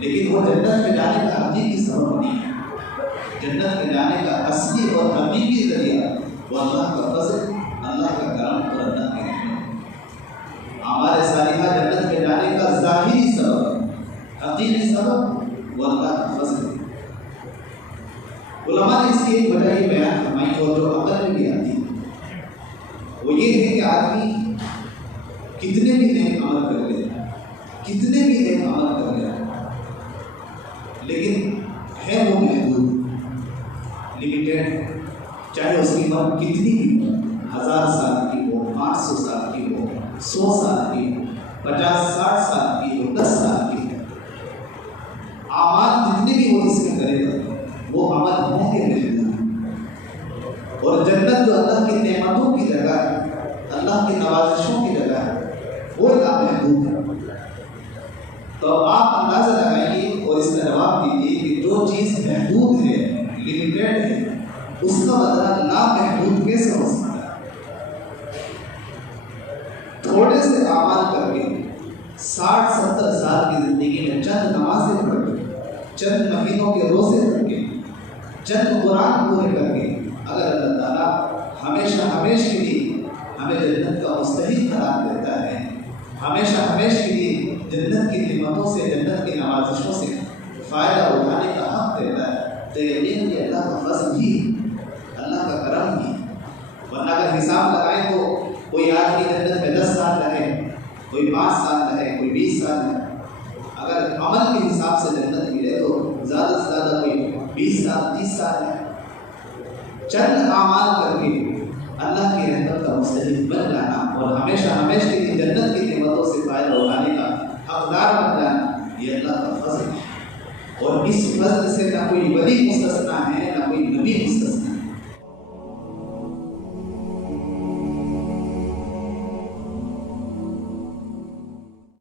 لیکن وہ جنت میں جانے کا حقیقی سبب نہیں ہے. جنت میں جانے کا اصلی اور حقیقی ذریعہ وہ اللہ کا فضل، اللہ کا کرم اور اللہ کی رحمت. ہمارے صالحہ جنت میں جانے کا ظاہری سبب، حقیقی سبب وہ اللہ کا فضل ہے. علماء نے اس کی ایک وجہ یہ بیان فرمائی اور جو عقل میں بھی آتی ہے، وہ یہ ہے کہ آدمی کتنے بھی نیک عمل کر لے، کتنے بھی نیک عمل کر لے، لیکن ہے وہ محدود، لمیٹیڈ. چاہے اس کی عمر کتنی بھی ہو، 1000 سال کی ہو، 500 سال کی ہو، 100 سال کی ہو، 50-60 سال کی ہو، 10 سال کی ہو، اعمال جتنے بھی وہ اس میں کرے گا وہ عمل ہوں گے محدود. اور جنت جو اللہ کی نعمتوں کی جگہ ہے، اللہ کی نوازشوں کی جگہ ہے، وہ لامحدود ہے. تو آپ اندازہ لگائیے اور اس کا جواب دیجیے کہ جو چیز محدود ہے، لمیٹیڈ ہے، اس کا بدلہ لامحدود کیسے ہو سکتا ہے؟ تھوڑے سے اعمال کر کے 60-70 سال کی زندگی میں چند نمازیں پڑھ کے، چند مہینوں کے روزے رکھ کے، چند قرآن پورے کر کے، اگر اللہ تعالیٰ ہمیشہ ہمیشہ کے لیے ہمیں جنت کا مستحق قرار دیتا ہے، ہمیشہ ہمیشہ کے لیے جنت کی نعمتوں سے، جنت کی نوازشوں سے فائدہ اٹھانے کا حق دیتا ہے، تو یقین کہ اللہ کا فضل ہی، اللہ کا کرم ہی. ورنہ اگر حساب لگائیں تو کوئی آدمی جنت میں 10 سال رہے، کوئی 5 سال رہے، کوئی 20 سال رہے. اگر عمل کے حساب سے جنت ملے تو زیادہ سے زیادہ کوئی 20 سال 30 سال رہے. چند اعمال کر کے اللہ کی رحمت کا مستحق بن جانا اور ہمیشہ ہمیشہ کے لیے جنت کی نعمتوں سے فائدہ اٹھانے کا حقدار بن جانا، یہ اللہ کا فضل ہے. اور اس فضل سے نہ کوئی ولی مستثنا ہے